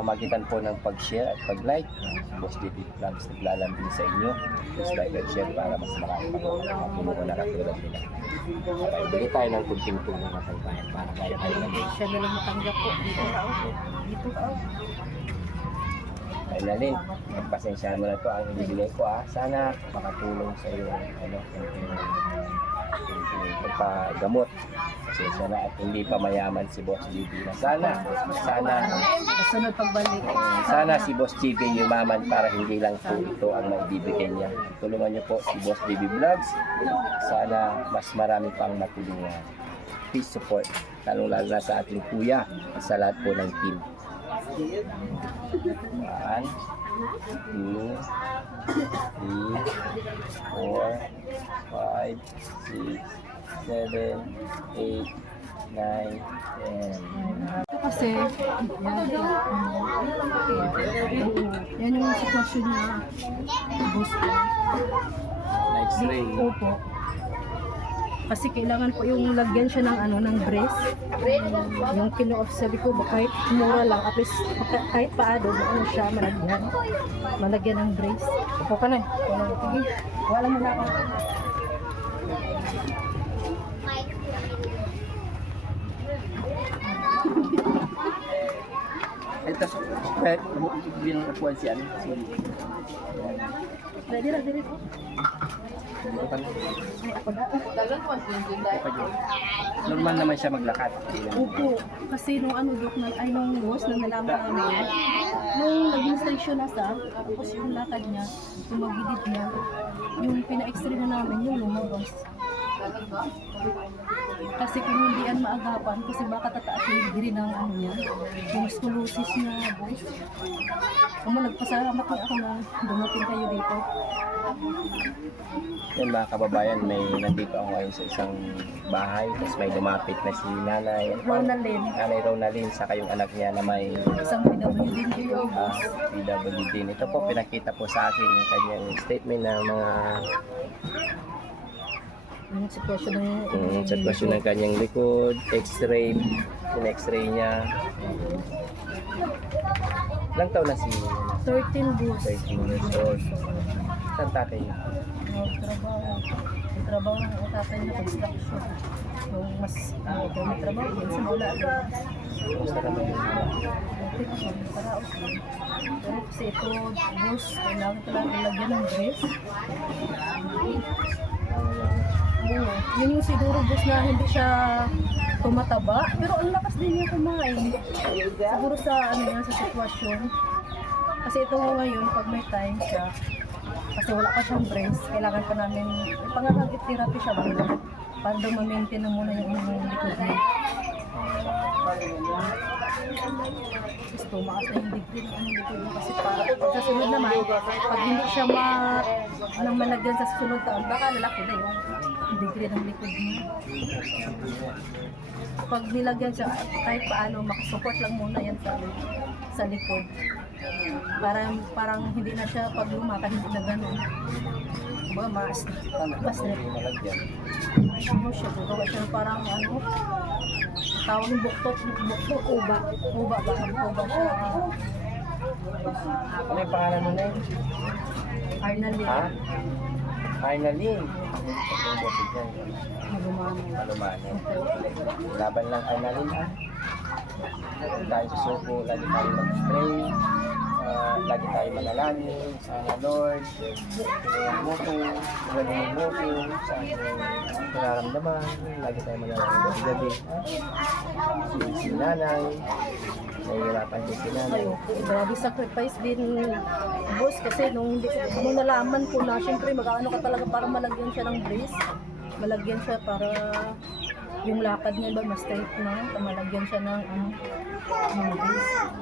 pamamagitan po ng pag-share at pag-like. Si Boss JB Vlogs naglalambing sa inyo. Please like and share para mas marami pa po matulungan na katulad nila. Okay, bili tayo ng kunting tulong na kabayan para kaya tayo Siya na lang matanggap po. Dito ka ako. Dito ka ako. Ay Nalin, pagpasensyahan mo na to ang ibibigay ko Sana makatulong sa iyo yung pagpagamot. Pasensya na at hindi pa mayaman si Boss JB na sana Kasunod pagbalik. sana si Boss JB yumaman para hindi lang po ito ang maibibigay niya. Tulungan niyo po si Boss JB Vlogs. Sana mas marami pang matulungan. Please support, lalo na sa ating kuya at sa lahat po ng team. 1, 2, 3, 4, 5, 6, 7, 8, 9, 10. Kasi, yan yung sitwasyon niya. Boss ko. X-ray. Opo. Kasi kailangan po yung lagyan siya ng ng brace. Yung kino-observe ko, kahit mura lang, at least kahit paano, siya malagyan ng brace. Upo ka na. Sige, wala mo na ako. Ito, bilang upuan si ano? Dili po. Dito ka na. Ay, ako na. Normal naman siya maglakad. Opo, kasi nung Dok, nung boss na nalaman namin, nung naging station na sa, tapos yung lakad niya, tumagilid niya, yung pina-x-ray na namin, yung lumabas. Kasi kung hindi yan maagapan, kasi baka tataas yung degree ng niya, yung scoliosis niya, boss. Nagpasalamat na ako na dumating kayo dito. Yan mga kababayan, nandito ako ngayon sa isang bahay, tapos may lumapit na si Nanay Ronalyn, saka yung anak niya na may Isang PWD din yung boss. PWD. Ito po, pinakita po sa akin yung kanyang statement ng mga Yung sitwasyon ng kanyang likod, x-ray, in-x-ray niya. Ilang taon na si 13 boss. 13 years old. Saan tatay niya? May trabaho ng tatay niya, construction. Yung mas, may trabaho, yun sa mula. Gusto naman yun. Pero kasi ito, boss, kailangan ko lang ilagyan ng brace. Yun yung siguro, boss, na hindi siya tumataba, pero ang lakas din niya kumain. Siguro sa sa sitwasyon. Kasi ito ngayon, pag may time siya, kasi wala pa siyang brace, kailangan pa namin ipangagit-therapy siya para daw ma-maintain na muna yung likod niya. Tapos tumakas na yung degree ng likod niya kasi sa sunod naman, pag hindi siya malagyan sa sunod taon, baka lalaki na yung degree ng likod niya. Pag nilagyan siya, kahit paano, makasupport lang muna yan sa likod. Parang hindi na siya pag lumakad, hindi na gano'n. Mas na. Ano siya, gawa siya parang tawag ng buktot, uba siya. Ano yung pangalan mo na yun? Arnalyn. Ha? Arnalyn. Malumano. Laban lang Arnalyn Dahil sa suko, lagi tayo mag-spray. Lagi tayo manalangin. Sana Lord, tulungan mo ko, tulungan mo ko sa nararamdaman. Lagi tayo manalangin gabi-gabi. Si nanay, nahihirapan din si nanay. Grabe sacrifice din, boss, kasi nung nalaman ko na, syempre mag-ano ka talaga para malagyan siya ng brace. Malagyan siya para yung lakad niya ba mas straight na, malagyan siya ng brace.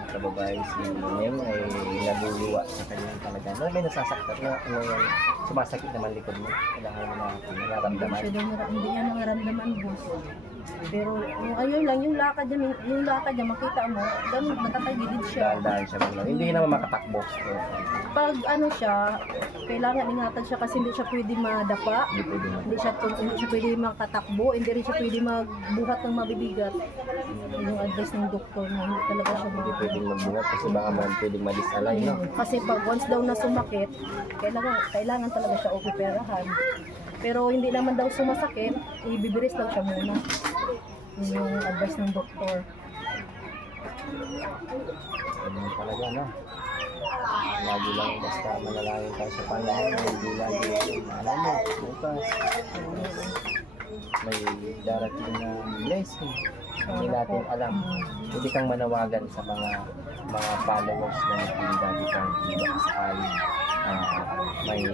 Sa babae si Ning ay nabuluwa sa kanyang talaga. No, may nasasaktan na sumasakit naman likod mo. Kailangan mo na nararamdaman. Hindi niya nararamdaman, boss. Pero ayun lang, yung lakad niya, makita mo, ganun, nakatagilid siya. Dahan-dahan siya muna. Hindi naman makatakbo. Pag ano siya, kailangan ingatan siya kasi hindi siya pwede madapa, Hindi pwede mo. hindi siya pwede makatakbo, hindi rin siya pwede magbuhat ng mabibigat. Yung advice ng doktor na hindi talaga siya Hindi pwedeng magbuhat kasi baka man pwedeng madisalay, no? Kasi pag once daw na sumakit, kailangan talaga siya operahan. Pero hindi naman daw sumasakit, ibibiris lang siya muna. Yun yung advice ng doktor. Ganun talaga, no? Lagi lang basta manalangin tayo sa Panginoon, hindi lagi alam mo, bukas may darating na blessing. Hindi natin alam. Hindi kang manawagan sa mga followers na Daddy Frankie baka sakali may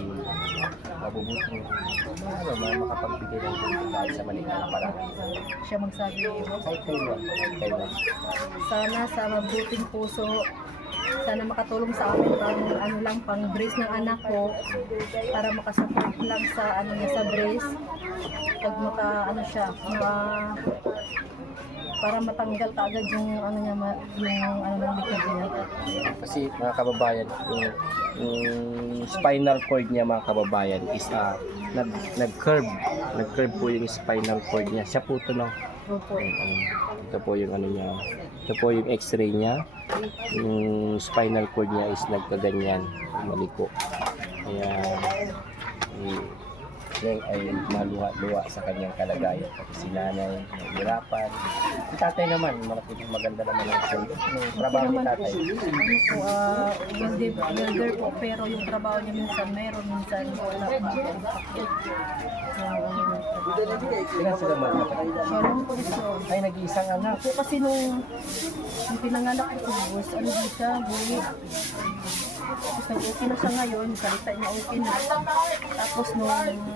mabubuting makapagbigay ng tulong dahil sa maliit na paraan. Siya magsabi, Kahit kailan. sana sa mabuting puso, sana makatulong sa amin pang brace ng anak ko para makasupport lang sa sa brace. Pag para matanggal kaagad yung ng likod niya. Kasi mga kababayan, yung spinal cord niya mga kababayan is nag-curve po yung spinal cord niya. Siya po ito, no? Opo. Ito po yung ano niya. Ito po yung x-ray niya. Yung spinal cord niya is nagkaganyan, maliko. Kaya ay maluha-luha sa kanyang kalagayan. Kasi si nanay, nahihirapan. Si tatay naman, maganda naman ang sundo. Yung trabaho ni tatay. Welder po, pero yung trabaho niya minsan meron, minsan wala pa. Ilan sila mga kapatid? Siya lang po ito. Ay, nag-iisang anak. Ako kasi nung pinanganak ko boss, ano din siya, buwi. Tapos nag-okay na siya ngayon, salita niya okay na. Tapos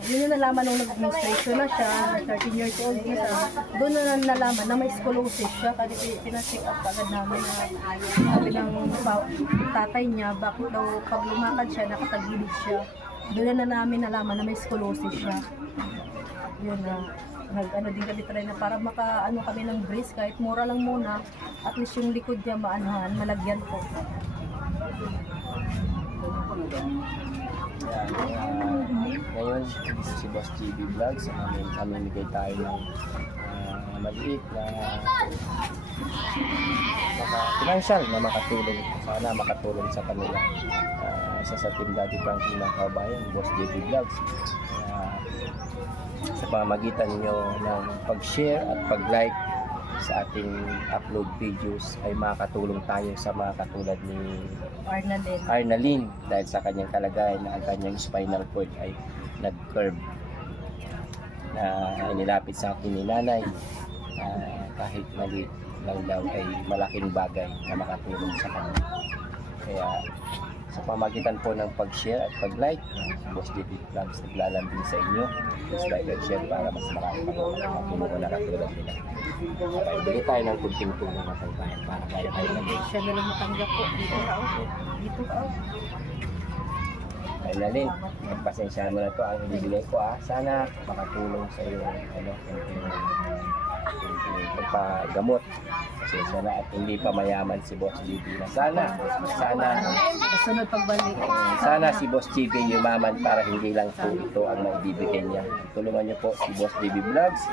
yun yung nalaman nung nag-administration na siya, 13 years old siya, doon na nalaman na may scoliosis siya, kasi pinacheck up agad namin na sabi ng tatay niya, bakit daw pag lumakad siya, nakatagilid siya. Doon na namin nalaman na may scoliosis siya. Yun na. Din kami try na para kami ng brace kahit mura lang muna, at least yung likod niya malagyan po. Ngayon, si Boss GB Vlogs, namimigay tayo ng maliit na financial na makatulong. Sana makatulong sa kanila. Isa sa Team Daddy Frankie ng kabayan, Boss GB Vlogs. Sa pamamagitan ninyo ng pag-share at pag-like sa ating upload videos ay makakatulong tayo sa mga katulad ni Arnalyn dahil sa kanyang kalagayan na ang kanyang spinal cord ay nag-curve na inilapit sa akin ni nanay. Kahit mali lang daw ay malaking bagay na makatulong sa kanya. Kaya sa pamagitan po ng pag-share at pag-like, Boss DP Vlogs naglalambing sa inyo. Please like and share para mas marami makatulungan na katulad nila. Bili tayo ng kunting tulong na kabayan para kaya tayo nag-share. Siya na lang matanggap po. Dito ka. Ay Nalin, magpasensyahan mo na to ang ibibigay ko Sana makatulong sa iyo pagpagamot. Pasensya na at hindi pa mayaman si Boss GB na sana Kasunod pagbalik. sana si Boss GB yumaman para hindi lang po ito ang maibibigay niya. Tulungan niyo po si Boss GB Vlogs.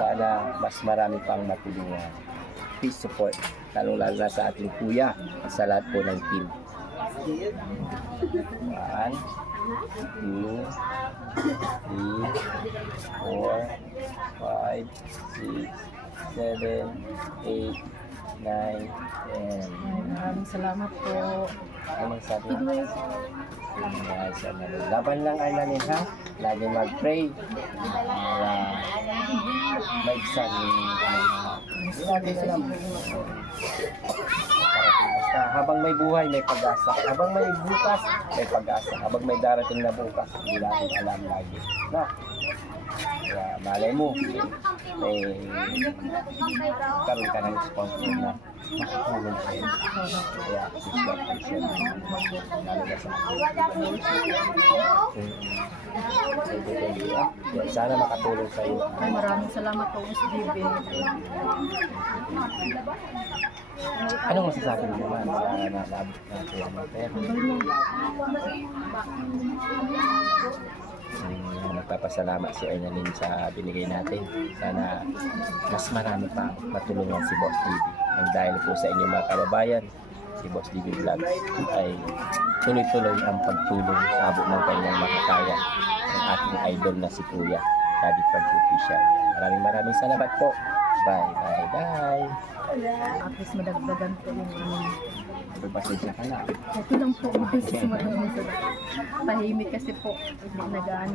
Sana mas marami pang matulungan. Please support, lalong-lalo na sa ating kuya at sa lahat po ng team. 1, 2, 3, 4, 5, 6, 7, 8, 9, 10. Maraming salamat po. Ano sabi mo? Laban lang ay nanin ha. Lagi mag-pray. Maigsan sabi na lang. Basta habang may buhay, may pag-asa. Habang may bukas, may pag-asa. Habang may darating na bukas, hindi natin alam lagi. No? Kaya malay mo, karoon ka ng sponsor na makatulong sa'yo. Kaya congratulations. Talaga sa yeah, sana makatulong sa'yo. Ay, maraming salamat po, Miss Bibi. Anong masasabi mo naman sa naabot ng kuya mo? Pero nagpapasalamat si Ernaline sa binigay natin. Sana mas marami pa matulungan si Boss DB. Ang dahil po sa inyong mga kababayan, si Boss DB Vlogs ay tuloy-tuloy ang pagtulong sa abot ng kanyang makakaya ng ating idol na si Kuya Daddy Frankie Official. Maraming salamat po. Bye. At least madagdagan po yung Pasensya ka na. okay lang po, kasi maraming salamat. Tahimik kasi po, hindi nagaan.